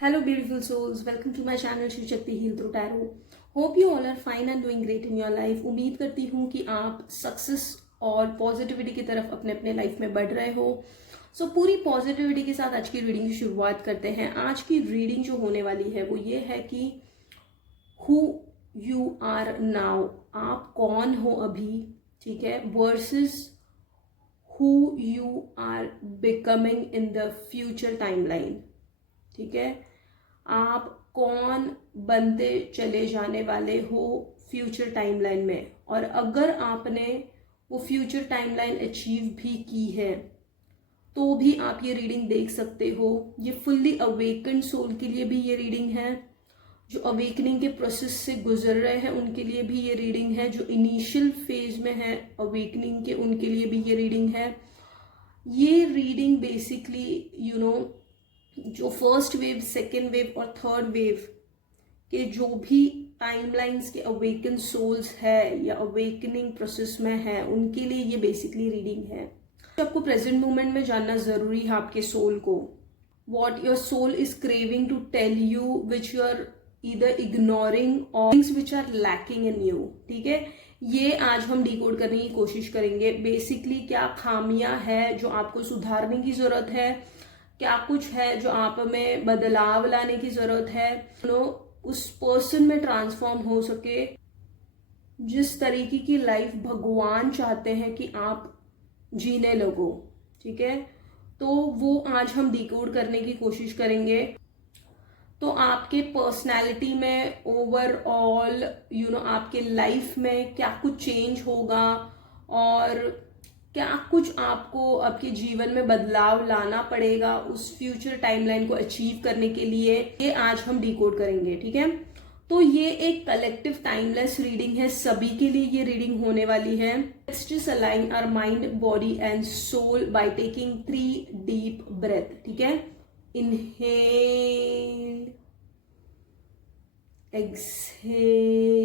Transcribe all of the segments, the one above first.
Hello beautiful souls, welcome to my channel Shiv Shakti Heal Through Tarot. Hope you all are fine and doing great in your life. उम्मीद करती हूँ कि आप success और positivity की तरफ अपने अपने लाइफ में बढ़ रहे हो। सो पूरी पॉजिटिविटी के साथ आज की रीडिंग की शुरुआत करते हैं। आज की रीडिंग जो होने वाली है वो ये है कि हु यू आर नाउ, आप कौन हो अभी, ठीक है, versus who you are becoming in the future timeline, ठीक है। आप कौन बनते चले जाने वाले हो फ्यूचर टाइमलाइन में, और अगर आपने वो फ्यूचर टाइमलाइन अचीव भी की है तो भी आप ये रीडिंग देख सकते हो। ये फुल्ली अवेकन्ड सोल के लिए भी ये रीडिंग है, जो अवेकनिंग के प्रोसेस से गुजर रहे हैं उनके लिए भी ये रीडिंग है, जो इनिशियल फेज में है अवेकनिंग के उनके लिए भी ये रीडिंग है। ये रीडिंग बेसिकली जो फर्स्ट वेव, सेकेंड वेव और थर्ड वेव के जो भी टाइमलाइंस के अवेकन सोल्स है या अवेकनिंग प्रोसेस में है उनके लिए ये बेसिकली रीडिंग है। तो आपको प्रेजेंट मोमेंट में जानना जरूरी है आपके सोल को, what your soul is craving to tell you, which you are either ignoring or things which are lacking in you, ठीक है। ये आज हम डिकोड करने की कोशिश करेंगे। बेसिकली क्या खामियां है जो आपको सुधारने की जरूरत है, क्या कुछ है जो आप में बदलाव लाने की जरूरत है, उस पर्सन में ट्रांसफॉर्म हो सके जिस तरीके की लाइफ भगवान चाहते हैं कि आप जीने लगो, ठीक है। तो वो आज हम डिकोड करने की कोशिश करेंगे। तो आपके पर्सनैलिटी में ओवरऑल आपके लाइफ में क्या कुछ चेंज होगा और क्या कुछ आपको आपके जीवन में बदलाव लाना पड़ेगा उस फ्यूचर टाइमलाइन को अचीव करने के लिए, ये आज हम डिकोड करेंगे, ठीक है। तो ये एक कलेक्टिव टाइमलेस रीडिंग है, सभी के लिए ये रीडिंग होने वाली है। Let's just align our mind, body and soul by taking 3 deep breath, ठीक है। Inhale, exhale,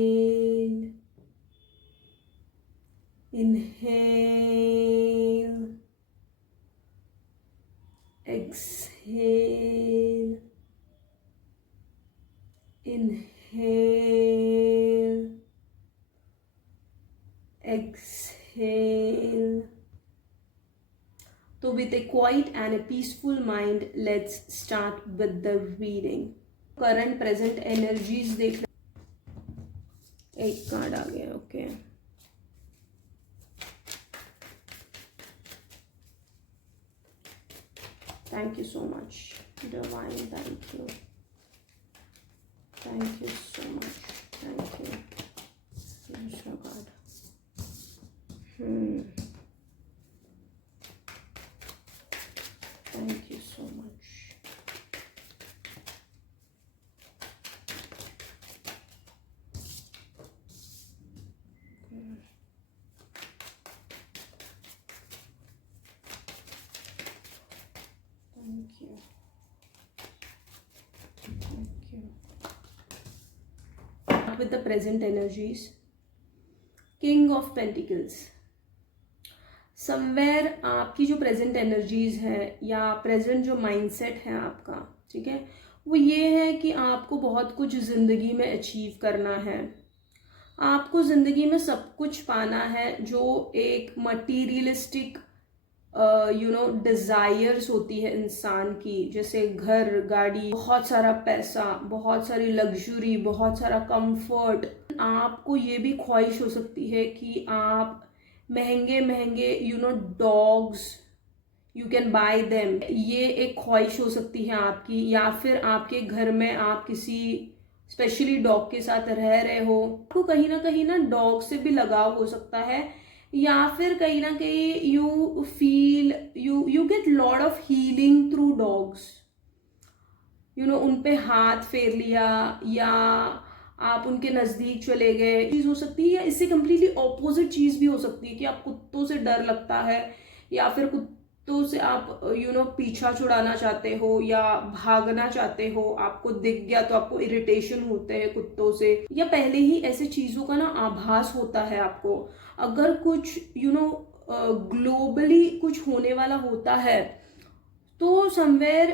inhale, exhale, inhale, exhale. So with a quiet and a peaceful mind, let's start with the reading. Current present energies देख रहे, एक card आ गया, okay. Thank you so much, Divine. Thank you. Thank you so much. Thank you. Yes, God. Thank you so much. Thank you. Thank you. With the present energies, King of Pentacles. Somewhere आपकी जो present energies है या present जो mindset है आपका, ठीक है, वो ये है कि आपको बहुत कुछ जिंदगी में अचीव करना है। आपको जिंदगी में सब कुछ पाना है जो एक मटीरियलिस्टिक डिजायर्स होती है इंसान की, जैसे घर, गाड़ी, बहुत सारा पैसा, बहुत सारी लग्जरी, बहुत सारा कंफर्ट। आपको ये भी ख्वाहिश हो सकती है कि आप महंगे महंगे dogs, you can buy them, ये एक ख्वाहिश हो सकती है आपकी। या फिर आपके घर में आप किसी स्पेशली डॉग के साथ रह रहे हो, आपको कहीं ना डॉग से भी लगाव हो सकता है, या फिर कहीं ना कहीं you feel you get lot of healing through dogs, उन पे हाथ फेर लिया या आप उनके नजदीक चले गए, चीज हो सकती है। या इससे कंप्लीटली ऑपोजिट चीज भी हो सकती है कि आप कुत्तों से डर लगता है, या फिर कुत्तों से आप पीछा छुड़ाना चाहते हो या भागना चाहते हो, आपको दिख गया तो आपको इरिटेशन होते हैं कुत्तों से, या पहले ही ऐसे चीजों का ना आभास होता है आपको। अगर कुछ ग्लोबली कुछ होने वाला होता है तो समवेयर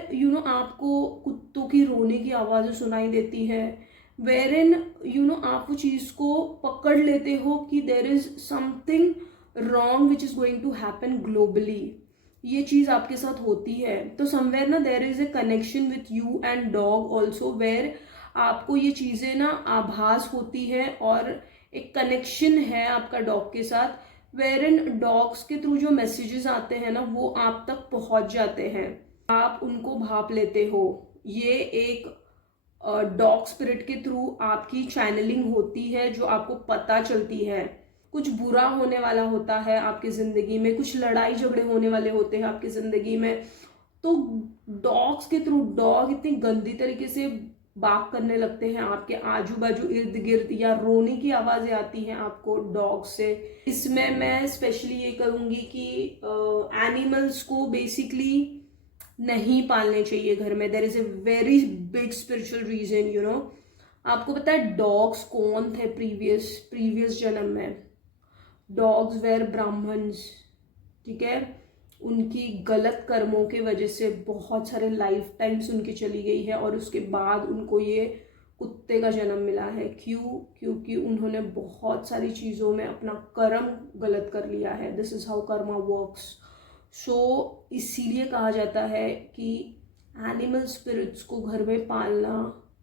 आपको कुत्तों की रोने की आवाज़ें सुनाई देती है, वेर इन आप वो चीज़ को पकड़ लेते हो कि there is something wrong which is going to happen globally, ये चीज़ आपके साथ होती है। तो समवेयर ना there is a connection with you and dog also, where आपको ये चीज़ें ना आभास होती है और एक कनेक्शन है आपका डॉग के साथ, वेर इन डॉग्स के थ्रू जो मैसेजेस आते हैं ना वो आप तक पहुंच जाते हैं, आप उनको भाप लेते हो। ये एक डॉग स्पिरिट के थ्रू आपकी चैनलिंग होती है जो आपको पता चलती है। कुछ बुरा होने वाला होता है आपकी ज़िंदगी में, कुछ लड़ाई झगड़े होने वाले होते हैं आपकी ज़िंदगी में, तो डॉग्स के थ्रू डॉग इतनी गंदी तरीके से बाक करने लगते हैं आपके आजू बाजू इर्द गिर्द, या रोने की आवाज़ें आती हैं आपको डॉग से। इसमें मैं स्पेशली ये करूँगी कि एनिमल्स को बेसिकली नहीं पालने चाहिए घर में। There is a very big spiritual reason. आपको पता है डॉग्स कौन थे प्रीवियस जन्म में? डॉग्स वेर ब्राह्मण्स, ठीक है। उनकी गलत कर्मों के वजह से बहुत सारे लाइफ टाइम्स उनकी चली गई है और उसके बाद उनको ये कुत्ते का जन्म मिला है। क्यों? क्योंकि उन्होंने बहुत सारी चीज़ों में अपना कर्म गलत कर लिया है। This is how karma works. So इसीलिए कहा जाता है कि एनिमल स्पिरिट्स को घर में पालना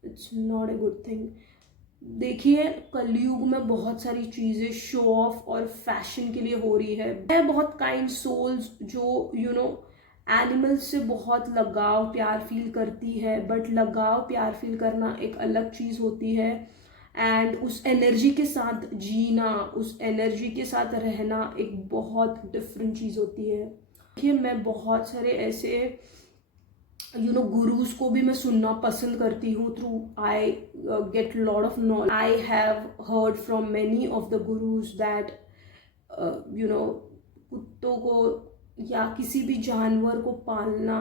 it's not a good thing. देखिए कलयुग में बहुत सारी चीज़ें शो ऑफ और फैशन के लिए हो रही है। बहुत काइंड सोल्स जो एनिमल्स से बहुत लगाव प्यार फील करती है, बट लगाव प्यार फील करना एक अलग चीज़ होती है एंड उस एनर्जी के साथ जीना, उस एनर्जी के साथ रहना एक बहुत डिफरेंट चीज़ होती है। देखिए मैं बहुत सारे ऐसे गुरुज को भी मैं सुनना पसंद करती हूँ। Through I get lot of knowledge. I have heard from many of the gurus that कुत्तों को या किसी भी जानवर को पालना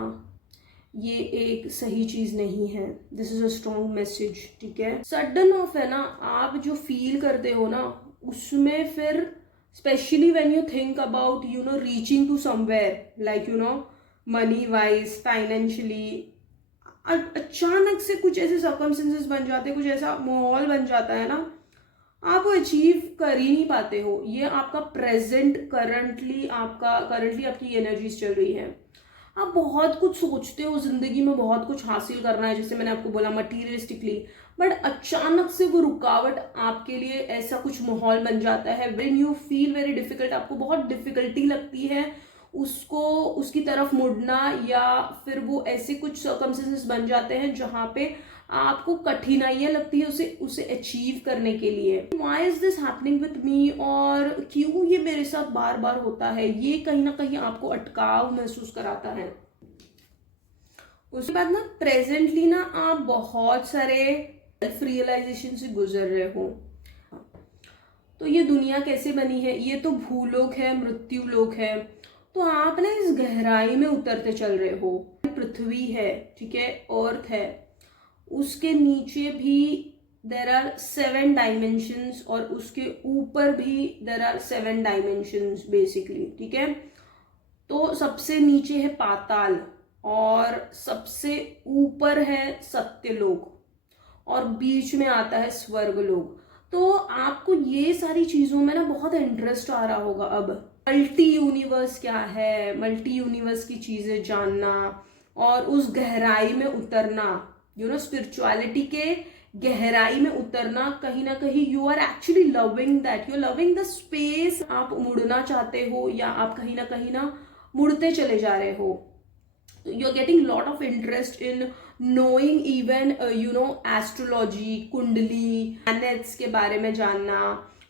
ये एक सही चीज नहीं है। This is a strong message, ठीक है। सडन ऑफ है ना, आप जो फील करते हो ना उसमें फिर specially when you think about reaching to somewhere like money wise financially, अचानक से कुछ ऐसे सर्कमस्टेंसेस बन जाते हैं, कुछ ऐसा माहौल बन जाता है ना, आप वो अचीव कर ही नहीं पाते हो। ये आपका प्रेजेंट करंटली आपकी एनर्जीज चल रही है। आप बहुत कुछ सोचते हो जिंदगी में, बहुत कुछ हासिल करना है, जैसे मैंने आपको बोला मटीरियलिस्टिकली, बट अचानक से वो रुकावट आपके लिए ऐसा कुछ माहौल बन जाता है when you feel very difficult. आपको बहुत डिफिकल्टी लगती है उसकी तरफ मुड़ना, या फिर वो ऐसे कुछ सर्कमस्टेंसेस बन जाते हैं जहां पे आपको कठिनाइयां लगती है उसे अचीव करने के लिए। Why is this happening with me, और क्यों ये मेरे साथ बार बार होता है, ये कहीं ना कहीं आपको अटकाव महसूस कराता है। उसके बाद ना प्रेजेंटली ना आप बहुत सारे सेल्फ रियलाइजेशन से गुजर रहे हो। तो ये दुनिया कैसे बनी है, ये तो भूलोक है, मृत्यु लोक है, तो आप ना इस गहराई में उतरते चल रहे हो। पृथ्वी है, ठीक है, अर्थ है, उसके नीचे भी देर आर 7 डायमेंशंस और उसके ऊपर भी देर आर 7 डायमेंशंस बेसिकली, ठीक है। तो सबसे नीचे है पाताल और सबसे ऊपर है सत्यलोक और बीच में आता है स्वर्गलोक। तो आपको ये सारी चीजों में ना बहुत इंटरेस्ट आ रहा होगा। अब मल्टी यूनिवर्स क्या है, मल्टी यूनिवर्स की चीजें जानना और उस गहराई में उतरना, स्पिरिचुअलिटी के गहराई में उतरना, कहीं ना कहीं you are actually loving that, you loving the space. आप मुड़ना चाहते हो या आप कहीं ना मुड़ते चले जा रहे हो। You are getting lot of interest in knowing even astrology, कुंडली, प्लैनेट्स के बारे में जानना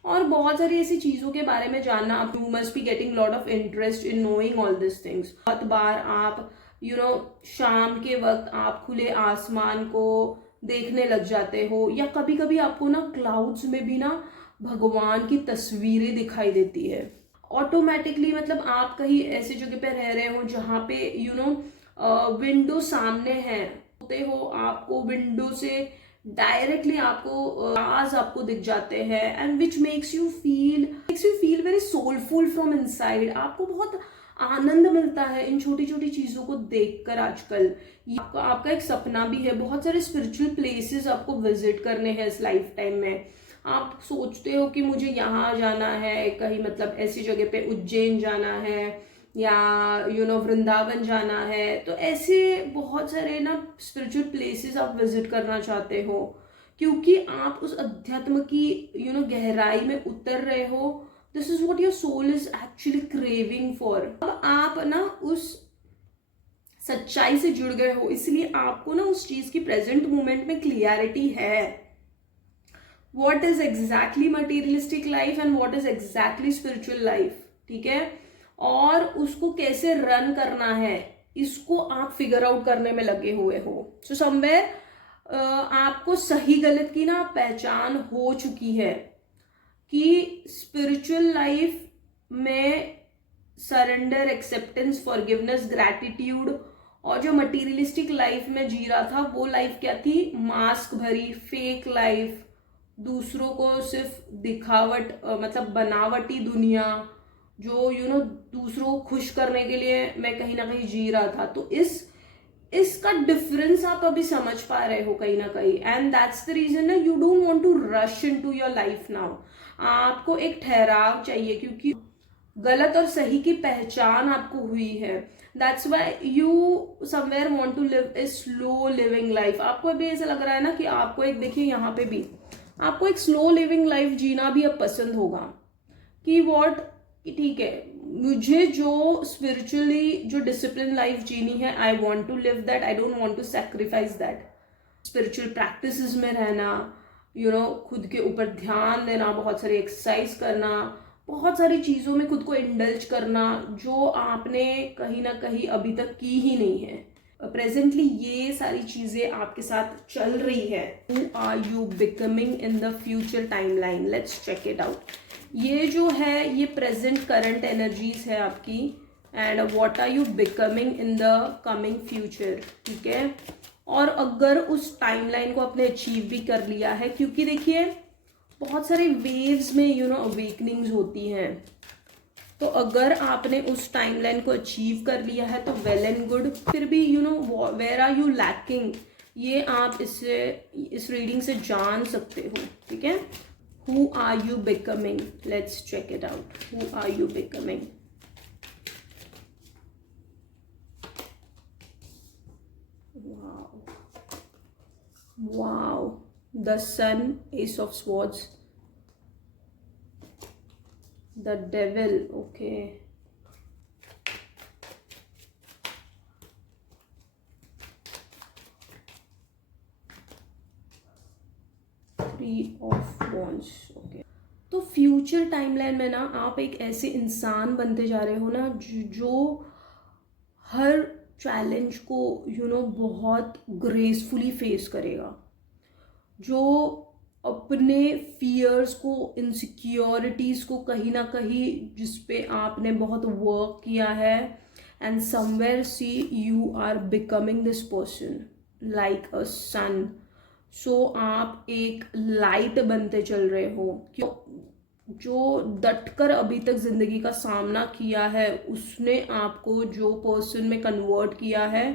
और बहुत सारी ऐसी चीजों के बारे में जानना। You must be getting lot of interest in knowing all this things. बहुत बार आप शाम के वक्त आप खुले आसमान को देखने लग जाते हो, या कभी कभी आपको ना क्लाउड्स में भी ना भगवान की तस्वीरें दिखाई देती है ऑटोमेटिकली। मतलब आप कहीं ऐसी जगह पे रह रहे हो जहाँ पे विंडो सामने है, होते हो, आपको विंडो से डायरेक्टली आपको आज आपको दिख जाते हैं, and which makes you feel very soulful from inside. आपको बहुत आनंद मिलता है इन छोटी छोटी चीजों को देखकर। आजकल ये आपका एक सपना भी है, बहुत सारे स्पिरिचुअल प्लेसेस आपको विजिट करने हैं इस लाइफ टाइम में। आप सोचते हो कि मुझे यहाँ जाना है, कहीं मतलब ऐसी जगह पे उज्जैन जाना है या वृंदावन जाना है, तो ऐसे बहुत सारे ना स्पिरिचुअल प्लेसेस आप विजिट करना चाहते हो, क्योंकि आप उस अध्यात्म की गहराई में उतर रहे हो। This is what your soul is actually craving for. अब आप ना उस सच्चाई से जुड़ गए हो, इसलिए आपको ना उस चीज की प्रेजेंट मोमेंट में क्लियरिटी है। What is exactly materialistic life and what is exactly spiritual life, ठीक है, और उसको कैसे रन करना है, इसको आप फिगर आउट करने में लगे हुए हो। सो समवेयर आपको सही गलत की ना पहचान हो चुकी है कि स्पिरिचुअल लाइफ में सरेंडर, एक्सेप्टेंस, फॉरगिवनेस, ग्रैटिट्यूड, और जो मटीरियलिस्टिक लाइफ में जी रहा था वो लाइफ क्या थी, मास्क भरी फेक लाइफ, दूसरों को सिर्फ दिखावट मतलब बनावटी दुनिया, जो दूसरों को खुश करने के लिए मैं कहीं ना कहीं जी रहा था। तो इसका डिफरेंस आप अभी समझ पा रहे हो कहीं ना कहीं, एंड दैट्स द रीजन ना you don't want to rush into your life now. आपको एक ठहराव चाहिए, क्योंकि गलत और सही की पहचान आपको हुई है। That's why you somewhere want to live a slow living life. आपको अभी ऐसा लग रहा है ना कि आपको एक, देखिए यहाँ पे भी आपको एक स्लो लिविंग लाइफ जीना भी अब पसंद होगा कि वॉट, ठीक है, मुझे जो स्पिरिचुअली जो डिसिप्लिन लाइफ जीनी है, I want to live that, I don't want to sacrifice that. Spiritual practices में रहना, खुद के ऊपर ध्यान देना, बहुत सारी एक्सरसाइज करना, बहुत सारी चीज़ों में खुद को इंडल्ज करना जो आपने कहीं ना कहीं अभी तक की ही नहीं है। प्रेजेंटली ये सारी चीजें आपके साथ चल रही है। Who are you becoming in the future timeline, let's check it out. ये जो है ये प्रेजेंट करंट एनर्जीज है आपकी, and what are you becoming in the coming future, ठीक है। और अगर उस टाइमलाइन को आपने अचीव भी कर लिया है, क्योंकि देखिए बहुत सारे वेव्स में अवेकनिंग्स होती हैं, तो अगर आपने उस टाइमलाइन को अचीव कर लिया है तो वेल एंड गुड। फिर भी वेयर आर यू लैकिंग, ये आप इस रीडिंग से जान सकते हो, ठीक है। Who are you becoming, let's check it out. Who are you becoming, wow, the sun, ace of swords, the devil, okay, Three of Wands, okay। तो फ्यूचर टाइमलाइन में ना आप एक ऐसे इंसान बनते जा रहे हो ना जो हर चैलेंज को बहुत ग्रेसफुली फेस करेगा, जो अपने फियर्स को, इनसिक्योरिटीज को कहीं ना कहीं जिस पे आपने बहुत वर्क किया है, and somewhere see you are becoming this person like a sun. So आप एक लाइट बनते चल रहे हो, क्यों, जो डटकर अभी तक जिंदगी का सामना किया है उसने आपको जो पर्सन में कन्वर्ट किया है,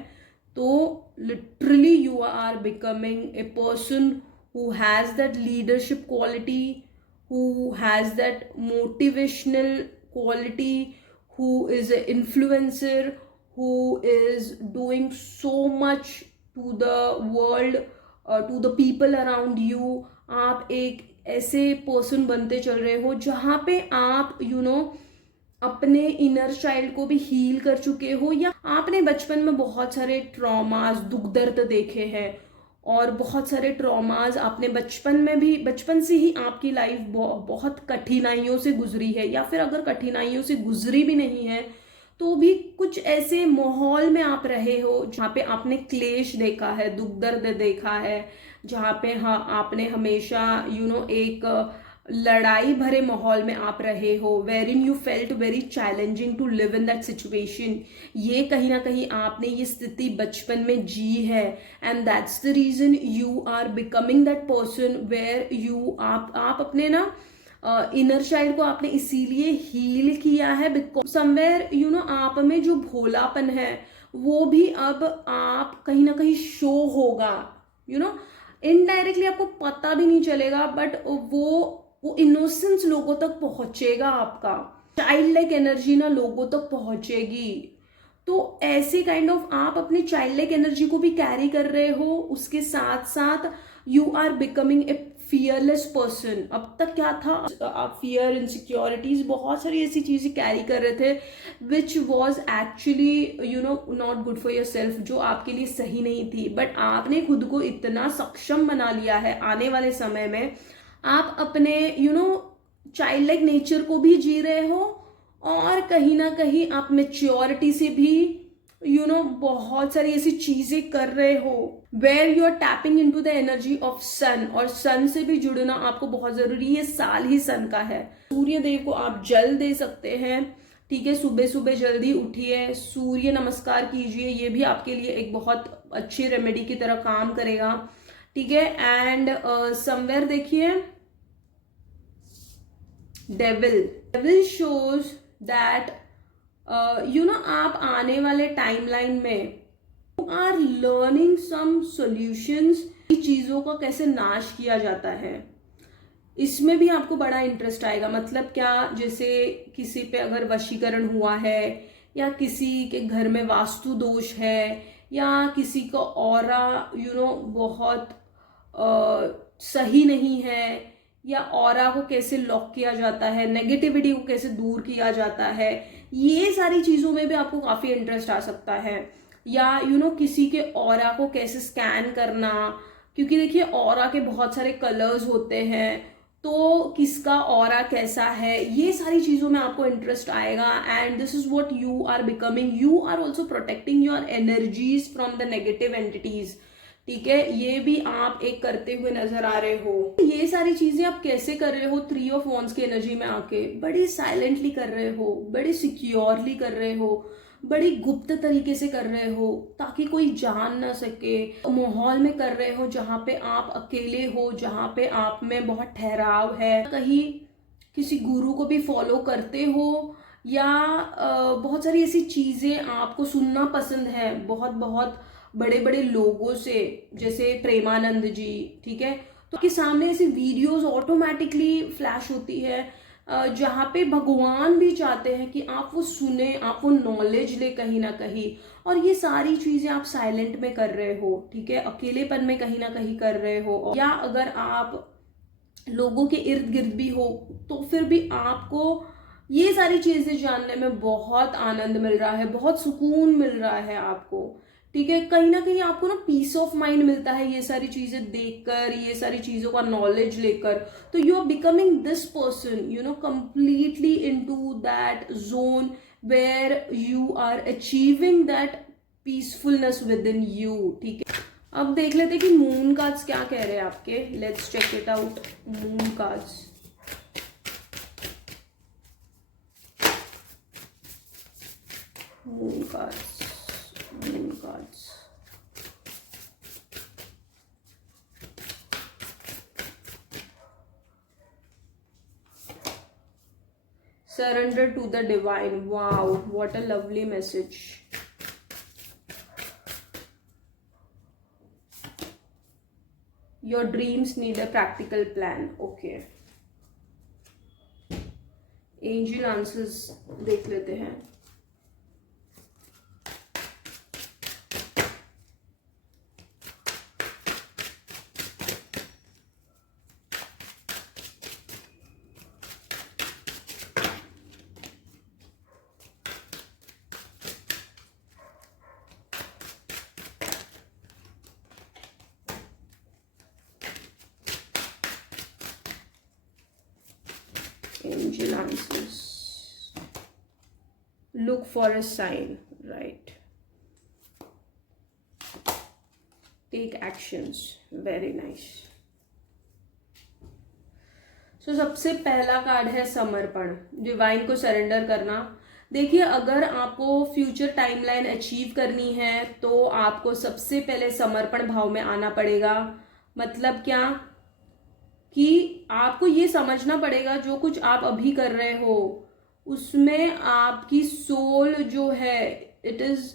तो literally you are becoming a person who has that leadership quality, who has that motivational quality, who is an influencer, who is doing so much to the world, to the people around you। आप एक ऐसे person बनते चल रहे हो जहाँ पे आप अपने इनर चाइल्ड को भी हील कर चुके हो, या आपने बचपन में बहुत सारे ट्रॉमास, दुख दर्द देखे हैं, और बहुत सारे ट्रॉमास आपने बचपन से ही आपकी लाइफ बहुत कठिनाइयों से गुजरी है, या फिर अगर कठिनाइयों से गुजरी भी नहीं है तो भी कुछ ऐसे माहौल में आप रहे हो जहाँ पे आपने क्लेश देखा है, दुख दर्द देखा है, जहाँ पे हाँ आपने हमेशा एक लड़ाई भरे माहौल में आप रहे हो, where in you felt very challenging to live in that situation, ये कहीं ना कहीं आपने ये स्थिति बचपन में जी है, and that's the reason you are becoming that person where you आप अपने ना इनर चाइल्ड को आपने इसीलिए हील किया है, बिकॉज समवेयर यू नो आप में जो भोलापन है वो भी अब आप कहीं ना कहीं शो होगा, यू नो इनडायरेक्टली आपको पता भी नहीं चलेगा, बट वो इनोसेंस लोगों तक पहुंचेगा, आपका चाइल्ड लाइक एनर्जी ना लोगों तक पहुंचेगी। तो ऐसे काइंड ऑफ आप अपने चाइल्ड लाइक एनर्जी को भी कैरी कर रहे हो, उसके साथ साथ you are becoming a fearless person. अब तक क्या था, आप फियर, इनसिक्योरिटीज, बहुत सारी ऐसी चीजें कैरी कर रहे थे which was actually you know not good for your self, जो आपके लिए सही नहीं थी, बट आपने खुद को इतना सक्षम बना लिया है, आने वाले समय में आप अपने you know child like nature को भी जी रहे हो, और कहीं ना कहीं आप मेच्योरिटी से भी यू नो बहुत सारी ऐसी चीजें कर रहे हो where you are tapping into the energy of sun, और सन से भी जुड़ना आपको बहुत जरूरी है, साल ही सन का है। सूर्य देव को आप जल दे सकते हैं, ठीक है, सुबह सुबह जल्दी उठिए, सूर्य नमस्कार कीजिए, ये भी आपके लिए एक बहुत अच्छी रेमेडी की तरह काम करेगा, ठीक है। एंड समवेयर देखिए, devil shows that you know आप आने वाले टाइमलाइन में आर लर्निंग सम सॉल्यूशंस, चीजों का कैसे नाश किया जाता है, इसमें भी आपको बड़ा इंटरेस्ट आएगा। मतलब क्या, जैसे किसी पे अगर वशीकरण हुआ है, या किसी के घर में वास्तु दोष है, या किसी का ऑरा यू नो बहुत सही नहीं है, या ऑरा को कैसे लॉक किया जाता है, नेगेटिविटी को कैसे दूर किया जाता है, ये सारी चीजों में भी आपको काफी इंटरेस्ट आ सकता है। या यू नो किसी के ऑरा को कैसे स्कैन करना, क्योंकि देखिए ऑरा के बहुत सारे कलर्स होते हैं, तो किसका ऑरा कैसा है, ये सारी चीजों में आपको इंटरेस्ट आएगा। And this is what you are becoming, you are also protecting your energies from the negative entities, ठीक है, ये भी आप एक करते हुए नजर आ रहे हो। ये सारी चीजें आप कैसे कर रहे हो, 3 ऑफ वॉन्ड्स की एनर्जी में आके बड़ी साइलेंटली कर रहे हो, बड़ी सिक्योरली कर रहे हो, बड़ी गुप्त तरीके से कर रहे हो, ताकि कोई जान ना सके, माहौल में कर रहे हो जहाँ पे आप अकेले हो, जहाँ पे आप में बहुत ठहराव है, कहीं किसी गुरु को भी फॉलो करते हो, या बहुत सारी ऐसी चीजें आपको सुनना पसंद है बहुत बहुत बड़े बड़े लोगों से, जैसे प्रेमानंद जी, ठीक है, तो के सामने ऐसी वीडियोस ऑटोमेटिकली फ्लैश होती है जहाँ पे भगवान भी चाहते हैं कि आप वो सुने, आप वो नॉलेज ले कहीं ना कहीं, और ये सारी चीजें आप साइलेंट में कर रहे हो, ठीक है, अकेलेपन में कहीं ना कहीं कर रहे हो, या अगर आप लोगों के इर्द गिर्द भी हो तो फिर भी आपको ये सारी चीजें जानने में बहुत आनंद मिल रहा है, बहुत सुकून मिल रहा है आपको, ठीक है, कहीं ना कहीं आपको ना पीस ऑफ माइंड मिलता है ये सारी चीजें देखकर, ये सारी चीजों का नॉलेज लेकर। तो you are becoming this person you know completely into that zone where you are achieving that peacefulness within you, ठीक है। अब देख लेते हैं कि मून कार्ड्स क्या कह रहे हैं आपके, let's check it out. Moon cards, moon cards, moon cards, surrender to the divine. Wow, what a lovely message. Your dreams need a practical plan. Okay, angel answers देख लेते हैं। Angel answers. Look for a sign, right? Take actions. Very nice. सो सबसे पहला card है समर्पण, divine को surrender करना। देखिए, अगर आपको फ्यूचर टाइमलाइन अचीव करनी है तो आपको सबसे पहले समर्पण भाव में आना पड़ेगा। मतलब क्या कि आपको ये समझना पड़ेगा जो कुछ आप अभी कर रहे हो उसमें आपकी सोल जो है it is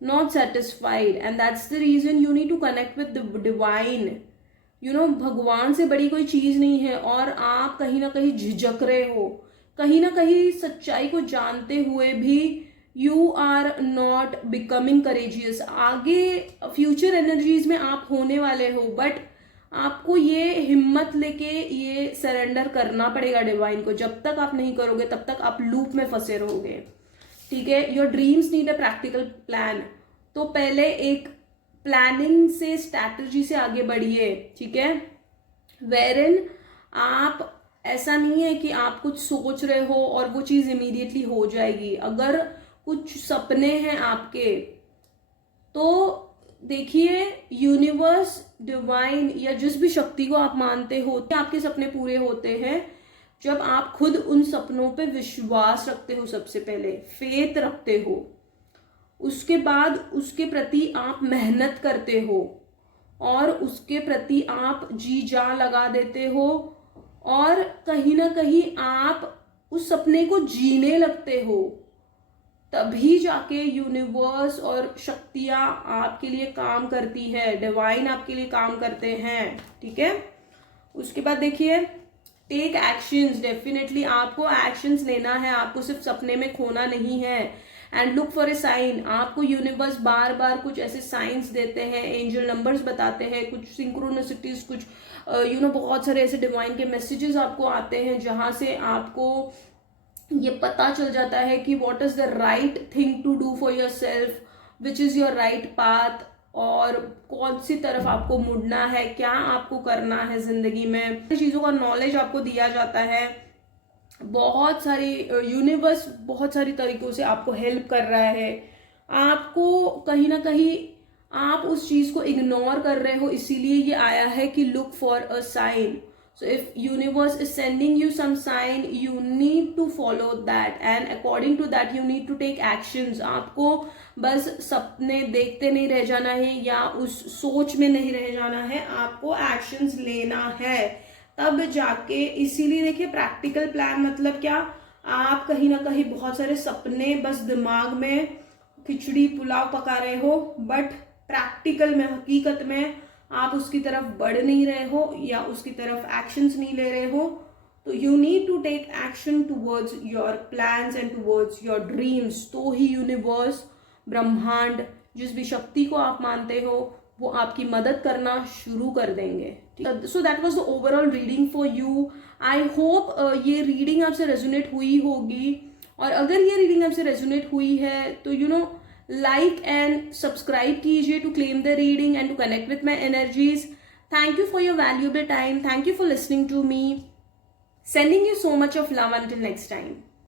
not satisfied, and that's the reason you need to connect with the divine. भगवान से बड़ी कोई चीज नहीं है और आप कहीं ना कहीं झिझक रहे हो, कहीं ना कहीं सच्चाई को जानते हुए भी you are not becoming courageous. आगे फ्यूचर एनर्जीज में आप होने वाले हो, बट आपको ये हिम्मत लेके ये सरेंडर करना पड़ेगा डिवाइन को। जब तक आप नहीं करोगे तब तक आप लूप में फंसे रहोगे। ठीक है, your dreams need a practical plan. तो पहले एक प्लानिंग से, स्ट्रैटेजी से आगे बढ़िए। ठीक है, वेरिन आप ऐसा नहीं है कि आप कुछ सोच रहे हो और वो चीज इमीडिएटली हो जाएगी। अगर कुछ सपने हैं आपके तो देखिए, यूनिवर्स, डिवाइन या जिस भी शक्ति को आप मानते हो, आपके सपने पूरे होते हैं जब आप खुद उन सपनों पे विश्वास रखते हो। सबसे पहले फेथ रखते हो, उसके बाद उसके प्रति आप मेहनत करते हो और उसके प्रति आप जी जान लगा देते हो और कहीं ना कहीं आप उस सपने को जीने लगते हो। तभी जाके यूनिवर्स और शक्तियां आपके लिए काम करती है, डिवाइन आपके लिए काम करते हैं। ठीक है, उसके बाद देखिए, टेक एक्शंस। डेफिनेटली आपको एक्शंस लेना है, आपको सिर्फ सपने में खोना नहीं है। And look for a sign. आपको यूनिवर्स बार बार कुछ ऐसे साइंस देते हैं, एंजल नंबर्स बताते हैं, कुछ सिंक्रोनिसिटीज, कुछ बहुत सारे ऐसे डिवाइन के मैसेजेस आपको आते हैं जहां से आपको ये पता चल जाता है कि what is the right thing to do for yourself, which is your right path, और कौन सी तरफ आपको मुड़ना है, क्या आपको करना है जिंदगी में। चीजों का नॉलेज आपको दिया जाता है। बहुत सारी यूनिवर्स बहुत सारी तरीकों से आपको हेल्प कर रहा है। आपको कहीं ना कहीं आप उस चीज को इग्नोर कर रहे हो, इसीलिए ये आया है कि look for a sign. So if universe is sending you some sign, you need to follow that, and according to that you need to take actions. आपको बस सपने देखते नहीं रह जाना है या उस सोच में नहीं रह जाना है, आपको एक्शंस लेना है तब जाके। इसीलिए देखिए, प्रैक्टिकल प्लान मतलब क्या, आप कहीं ना कहीं बहुत सारे सपने बस दिमाग में खिचड़ी पुलाव पका रहे हो, बट प्रैक्टिकल में, हकीकत में आप उसकी तरफ बढ़ नहीं रहे हो या उसकी तरफ एक्शंस नहीं ले रहे हो। तो you need to take action towards your plans and towards your dreams. तो ही यूनिवर्स, ब्रह्मांड, जिस भी शक्ति को आप मानते हो, वो आपकी मदद करना शुरू कर देंगे। So that was the overall reading for you. I hope ये रीडिंग आपसे रेजोनेट हुई होगी, और अगर ये रीडिंग आपसे रेजोनेट हुई है तो like and subscribe कीजिए to claim the reading and to connect with my energies. Thank you for your valuable time. Thank you for listening to me. Sending you so much of love until next time.